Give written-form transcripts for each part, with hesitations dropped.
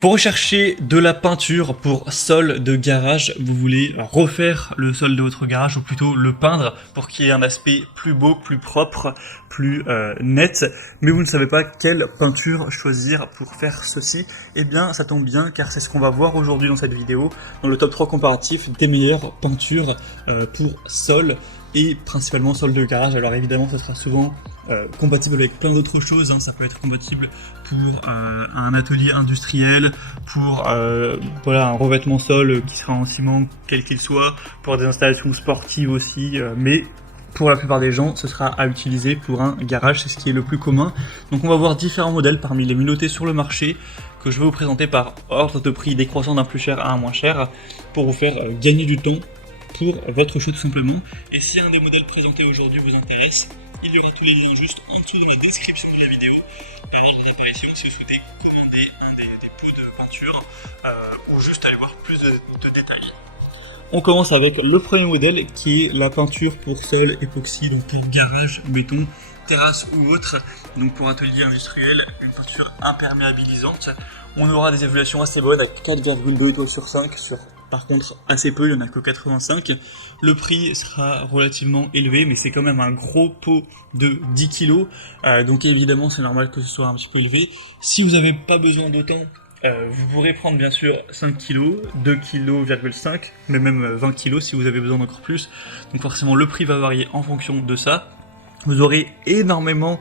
Pour rechercher de la peinture pour sol de garage, vous voulez refaire le sol de votre garage ou plutôt le peindre pour qu'il ait un aspect plus beau, plus propre, plus net, mais vous ne savez pas quelle peinture choisir pour faire ceci. Eh bien ça tombe bien car c'est ce qu'on va voir aujourd'hui dans cette vidéo, dans le top 3 comparatif des meilleures peintures pour sol et principalement sol de garage. Alors évidemment ça sera souvent compatible avec plein d'autres choses, hein. Ça peut être compatible pour un atelier industriel, pour voilà, un revêtement sol qui sera en ciment quel qu'il soit, pour des installations sportives aussi, mais pour la plupart des gens ce sera à utiliser pour un garage, c'est ce qui est le plus commun. Donc on va voir différents modèles parmi les mieux notés sur le marché que je vais vous présenter par ordre de prix décroissant d'un plus cher à un moins cher pour vous faire gagner du temps pour votre choix tout simplement. Et si un des modèles présentés aujourd'hui vous intéresse, il y aura tous les liens juste en dessous de la description de la vidéo par ordre d'apparition si vous souhaitez commander un des pots de peinture ou juste aller voir plus de détails. On commence avec le premier modèle qui est la peinture pour sol époxy, donc pour garage, béton, terrasse ou autre, donc pour atelier industriel, une peinture imperméabilisante. On aura des évaluations assez bonnes à 4,2 étoiles sur 5 sur par contre assez peu, il n'y en a que 85. Le prix sera relativement élevé, mais c'est quand même un gros pot de 10 kg, donc évidemment c'est normal que ce soit un petit peu élevé. Si vous n'avez pas besoin d'autant, vous pourrez prendre bien sûr 5 kg, 2,5 kg, mais même 20 kg si vous avez besoin d'encore plus. Donc forcément le prix va varier en fonction de ça. Vous aurez énormément,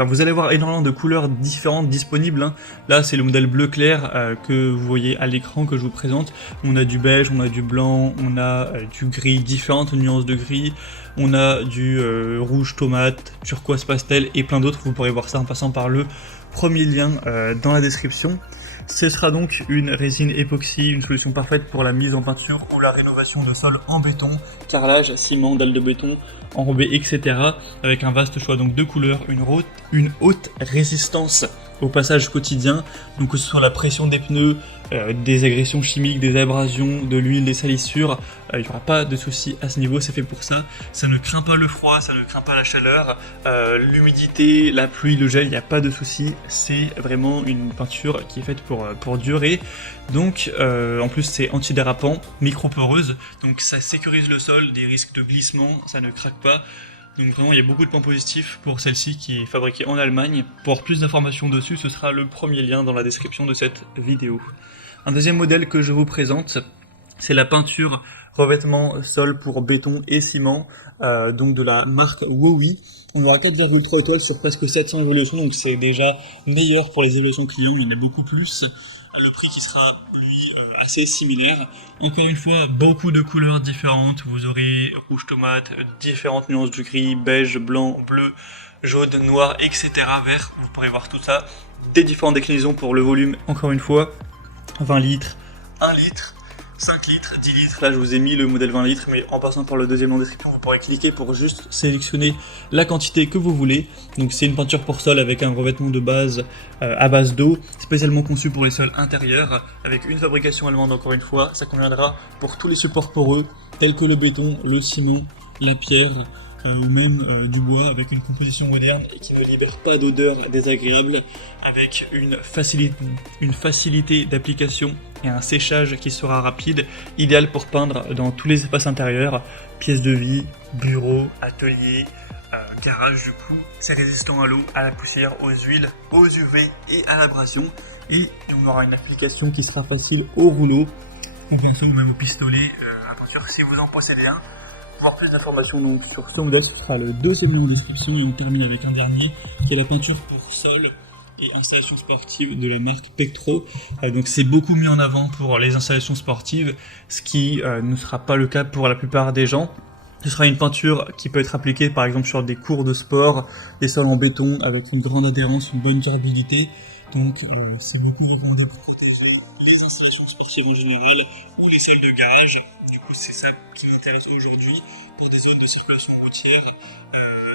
vous allez avoir énormément de couleurs différentes disponibles, hein. Là c'est le modèle bleu clair que vous voyez à l'écran que je vous présente. On a du beige, on a du blanc, on a du gris, différentes nuances de gris, on a du rouge tomate, turquoise pastel et plein d'autres. Vous pourrez voir ça en passant par le premier lien dans la description. Ce sera donc une résine époxy, une solution parfaite pour la mise en peinture ou la rénovation de sol en béton, carrelage, ciment, dalle de béton, enrobé, etc. Avec un vaste choix donc de couleurs, une haute résistance au passage quotidien, donc que ce soit la pression des pneus, des agressions chimiques, des abrasions, de l'huile, des salissures, il n'y aura pas de souci à ce niveau, c'est fait pour ça. Ça ne craint pas le froid, ça ne craint pas la chaleur, l'humidité, la pluie, le gel, il n'y a pas de souci. C'est vraiment une peinture qui est faite pour durer. Donc en plus c'est antidérapant, micro-poreuse, donc ça sécurise le sol des risques de glissement, ça ne craque pas. Donc vraiment il y a beaucoup de points positifs pour celle-ci qui est fabriquée en Allemagne. Pour avoir plus d'informations dessus, ce sera le premier lien dans la description de cette vidéo. Un deuxième modèle que je vous présente, c'est la peinture revêtement sol pour béton et ciment, donc de la marque Wowi. On aura 4,3 étoiles sur presque 700 évaluations, donc c'est déjà meilleur pour les évaluations clients, il y en a beaucoup plus. Le prix qui sera lui assez similaire. Encore une fois, beaucoup de couleurs différentes, vous aurez rouge tomate, différentes nuances de gris, beige, blanc, bleu, jaune, noir, etc. vert, vous pourrez voir tout ça. Des différentes déclinaisons pour le volume, encore une fois, 20 litres, 1 litre, 5 litres, 10 litres, là je vous ai mis le modèle 20 litres, mais en passant par le deuxième lien en description, vous pourrez cliquer pour juste sélectionner la quantité que vous voulez. Donc c'est une peinture pour sol avec un revêtement de base à base d'eau, spécialement conçu pour les sols intérieurs, avec une fabrication allemande encore une fois. Ça conviendra pour tous les supports poreux, tels que le béton, le ciment, la pierre, ou même du bois, avec une composition moderne et qui ne libère pas d'odeur désagréable, avec une facilité d'application et un séchage qui sera rapide, idéal pour peindre dans tous les espaces intérieurs, pièces de vie, bureaux, ateliers, garage du coup. C'est résistant à l'eau, à la poussière, aux huiles, aux UV et à l'abrasion, et on aura une application qui sera facile au rouleau, ou bien sûr même au pistolet, attention si vous en possédez un. Pour avoir plus d'informations donc sur ce modèle, ce sera le deuxième lien en description, et on termine avec un dernier qui est la peinture pour sol et installations sportives de la marque Pectro. Donc c'est beaucoup mis en avant pour les installations sportives, ce qui ne sera pas le cas pour la plupart des gens. Ce sera une peinture qui peut être appliquée par exemple sur des cours de sport, des sols en béton avec une grande adhérence, une bonne durabilité. Donc c'est beaucoup recommandé pour protéger les installations sportives en général ou les salles de garage. Du coup c'est ça qui m'intéresse aujourd'hui pour des zones de circulation routière,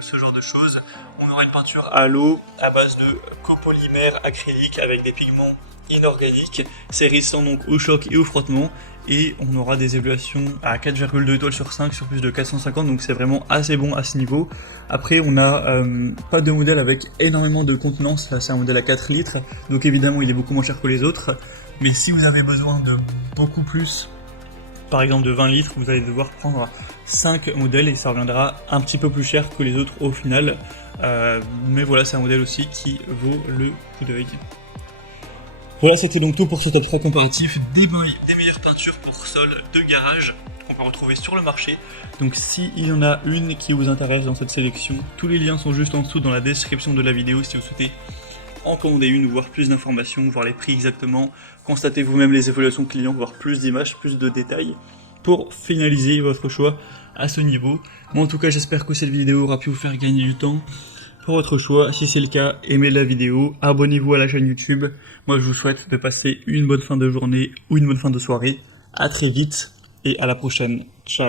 ce genre de choses. On aura une peinture à l'eau à base de copolymère acrylique avec des pigments inorganiques. C'est résistant donc au choc et au frottement, et on aura des évaluations à 4,2 étoiles sur 5 sur plus de 450, donc c'est vraiment assez bon à ce niveau. Après on a pas de modèle avec énormément de contenance, là c'est un modèle à 4 litres, donc évidemment il est beaucoup moins cher que les autres. Mais si vous avez besoin de beaucoup plus, par exemple de 20 litres, vous allez devoir prendre 5 modèles et ça reviendra un petit peu plus cher que les autres au final. Mais voilà, c'est un modèle aussi qui vaut le coup d'œil. Voilà, c'était donc tout pour ce top 3 comparatif des meilleures peintures pour sol de garage qu'on peut retrouver sur le marché. Donc s'il y en a une qui vous intéresse dans cette sélection, tous les liens sont juste en dessous dans la description de la vidéo si vous souhaitez en commander une ou voir plus d'informations, voir les prix exactement, constatez vous-même les évaluations clients, voir plus d'images, plus de détails pour finaliser votre choix à ce niveau. Moi en tout cas j'espère que cette vidéo aura pu vous faire gagner du temps pour votre choix. Si c'est le cas, aimez la vidéo, abonnez-vous à la chaîne YouTube. Moi je vous souhaite de passer une bonne fin de journée ou une bonne fin de soirée. À très vite et à la prochaine. Ciao.